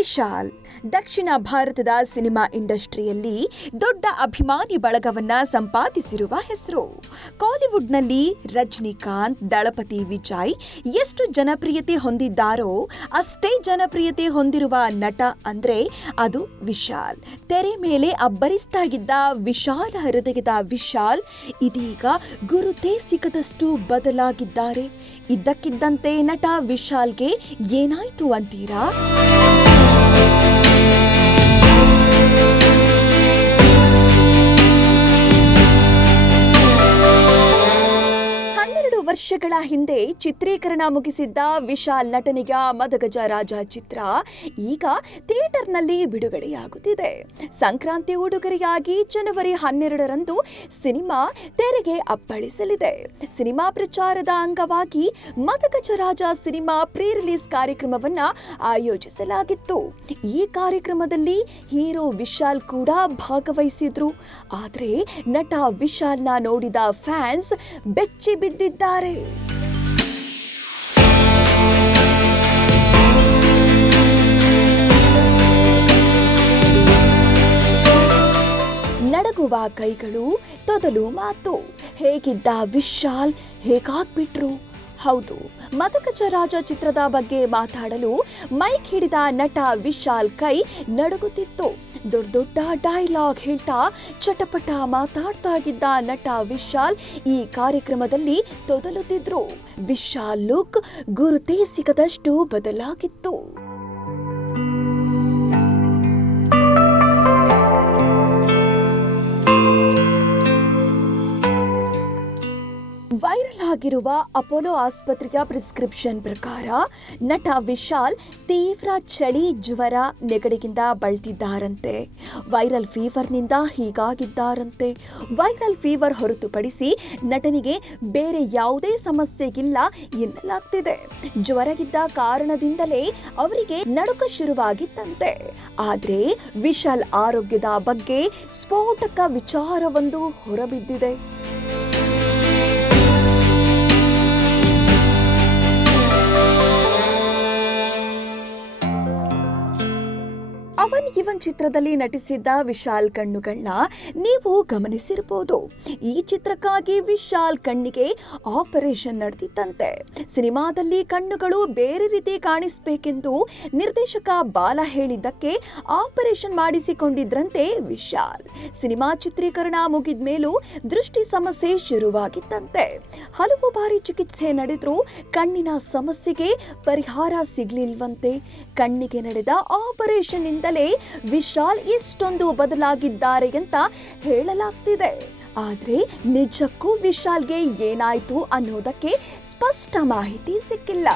ವಿಶಾಲ್ ದಕ್ಷಿಣ ಭಾರತದ ಸಿನಿಮಾ ಇಂಡಸ್ಟ್ರಿಯಲ್ಲಿ ದೊಡ್ಡ ಅಭಿಮಾನಿ ಬಳಗವನ್ನ ಸಂಪಾದಿಸಿರುವ ಹೆಸರು. ಕಾಲಿವುಡ್ನಲ್ಲಿ ರಜನಿಕಾಂತ್, ದಳಪತಿ ವಿಜಯ್ ಎಷ್ಟು ಜನಪ್ರಿಯತೆ ಹೊಂದಿದ್ದಾರೋ ಅಷ್ಟೇ ಜನಪ್ರಿಯತೆ ಹೊಂದಿರುವ ನಟ ಅಂದ್ರೆ ಅದು ವಿಶಾಲ್. ತೆರೆ ಮೇಲೆ ಅಬ್ಬರಿಸ್ತಾ ಇದ್ದ ವಿಶಾಲ ಹೃದಯದ ವಿಶಾಲ್ ಇದೀಗ ಗುರುತೇ ಸಿಗದಷ್ಟು ಬದಲಾಗಿದ್ದಾರೆ. ಇದ್ದಕ್ಕಿದ್ದಂತೆ ನಟ ವಿಶಾಲ್ಗೆ ಏನಾಯ್ತು ಅಂತೀರಾ? ವರ್ಷಗಳ ಹಿಂದೆ ಚಿತ್ರೀಕರಣ ಮುಗಿಸಿದ್ದ ವಿಶಾಲ್ ನಟನೆಯ ಮದಗಜ ರಾಜ ಚಿತ್ರ ಈಗ ಥಿಯೇಟರ್ನಲ್ಲಿ ಬಿಡುಗಡೆಯಾಗುತ್ತಿದೆ. ಸಂಕ್ರಾಂತಿ ಉಡುಗೊರೆಯಾಗಿ ಜನವರಿ 12ರಂದು ಸಿನಿಮಾ ತೆರೆಗೆ ಅಪ್ಪಳಿಸಲಿದೆ. ಸಿನಿಮಾ ಪ್ರಚಾರದ ಅಂಗವಾಗಿ ಮದಗಜ ರಾಜ ಸಿನಿಮಾ ಪ್ರೀ ರಿಲೀಸ್ ಕಾರ್ಯಕ್ರಮವನ್ನ ಆಯೋಜಿಸಲಾಗಿತ್ತು. ಈ ಕಾರ್ಯಕ್ರಮದಲ್ಲಿ ಹೀರೋ ವಿಶಾಲ್ ಕೂಡ ಭಾಗವಹಿಸಿದ್ರು. ಆದ್ರೆ ನಟ ವಿಶಾಲ್ನ ನೋಡಿದ ಫ್ಯಾನ್ಸ್ ಬೆಚ್ಚಿ ಬಿದ್ದಿದ್ದಾರೆ. ನಡಗುವ ಕೈಗಳು, ತೊದಲು ಮಾತು, ಹೇಗಿದ್ದ ವಿಶಾಲ್ ಹೇಗಾಗ್ಬಿಟ್ರು? ಹೌದು, ಮದಗಜ ರಾಜ ಚಿತ್ರದ ಬಗ್ಗೆ ಮಾತಾಡಲು ಮೈಕ್ ಹಿಡಿದ ನಟ ವಿಶಾಲ್ ಕೈ ನಡುಗುತ್ತಿತ್ತು. ದೊಡ್ಡ ದೊಡ್ಡ ಡೈಲಾಗ್ ಹೇಳ್ತಾ ಚಟಪಟ ಮಾತಾಡ್ತಾ ಇದ್ದ ನಟ ವಿಶಾಲ್ ಈ ಕಾರ್ಯಕ್ರಮದಲ್ಲಿ ತೊದಲುತ್ತಿದ್ರು. ವಿಶಾಲ್ ಲುಕ್ ಗುರುತೇ ಸಿಗದಷ್ಟು ಬದಲಾಗಿತ್ತು. ವೈರಲ್ ಆಗಿರುವ ಅಪೋಲೋ ಆಸ್ಪತ್ರೆಯ ಪ್ರಿಸ್ಕ್ರಿಪ್ಷನ್ ಪ್ರಕಾರ ನಟ ವಿಶಾಲ್ ತೀವ್ರ ಚಳಿ, ಜ್ವರ, ನೆಗಡಿಯಿಂದ ಬಳಲ್ತಿದ್ದಾರಂತೆ. ವೈರಲ್ ಫೀವರ್ನಿಂದ ಹೀಗಾಗಿದ್ದಾರಂತೆ. ವೈರಲ್ ಫೀವರ್ ಹೊರತುಪಡಿಸಿ ನಟನಿಗೆ ಬೇರೆ ಯಾವುದೇ ಸಮಸ್ಯೆ ಇಲ್ಲ ಎನ್ನಲಾಗ್ತಿದೆ. ಜ್ವರಗಿದ್ದ ಕಾರಣದಿಂದಲೇ ಅವರಿಗೆ ನಡುಕ ಶುರುವಾಗಿತ್ತಂತೆ. ಆದ್ರೆ ವಿಶಾಲ್ ಆರೋಗ್ಯದ ಬಗ್ಗೆ ಸ್ಫೋಟಕ ವಿಚಾರವೊಂದು ಹೊರಬಿದ್ದಿದೆ. ಅವನ್ ಇವನ್ ಚಿತ್ರದಲ್ಲಿ ನಟಿಸಿದ್ದ ವಿಶಾಲ್ ಕಣ್ಣುಗಳನ್ನ ನೀವು ಗಮನಿಸಿರಬಹುದು. ಈ ಚಿತ್ರಕ್ಕಾಗಿ ವಿಶಾಲ್ ಕಣ್ಣಿಗೆ ಆಪರೇಷನ್ ನಡೆದಿತ್ತಂತೆ. ಸಿನಿಮಾದಲ್ಲಿ ಕಣ್ಣುಗಳು ಬೇರೆ ರೀತಿ ಕಾಣಿಸಬೇಕೆಂದು ನಿರ್ದೇಶಕ ಬಾಲ ಹೇಳಿದ್ದಕ್ಕೆ ಆಪರೇಷನ್ ಮಾಡಿಸಿಕೊಂಡಿದ್ರಂತೆ ವಿಶಾಲ್. ಸಿನಿಮಾ ಚಿತ್ರೀಕರಣ ಮುಗಿದ ಮೇಲೂ ದೃಷ್ಟಿ ಸಮಸ್ಯೆ ಶುರುವಾಗಿತ್ತಂತೆ. ಹಲವು ಬಾರಿ ಚಿಕಿತ್ಸೆ ನಡೆದ್ರೂ ಕಣ್ಣಿನ ಸಮಸ್ಯೆಗೆ ಪರಿಹಾರ ಸಿಗ್ಲಿಲ್ವಂತೆ. ಕಣ್ಣಿಗೆ ನಡೆದ ಆಪರೇಷನ್ ಇಂದಲೇ ವಿಶಾಲ್ ಎಷ್ಟೊಂದು ಬದಲಾಗಿದ್ದಾರೆ ಅಂತ ಹೇಳಲಾಗ್ತಿದೆ. ಆದ್ರೆ ನಿಜಕ್ಕೂ ವಿಶಾಲ್ಗೆ ಏನಾಯ್ತು ಅನ್ನೋದಕ್ಕೆ ಸ್ಪಷ್ಟ ಮಾಹಿತಿ ಸಿಕ್ಕಿಲ್ಲ.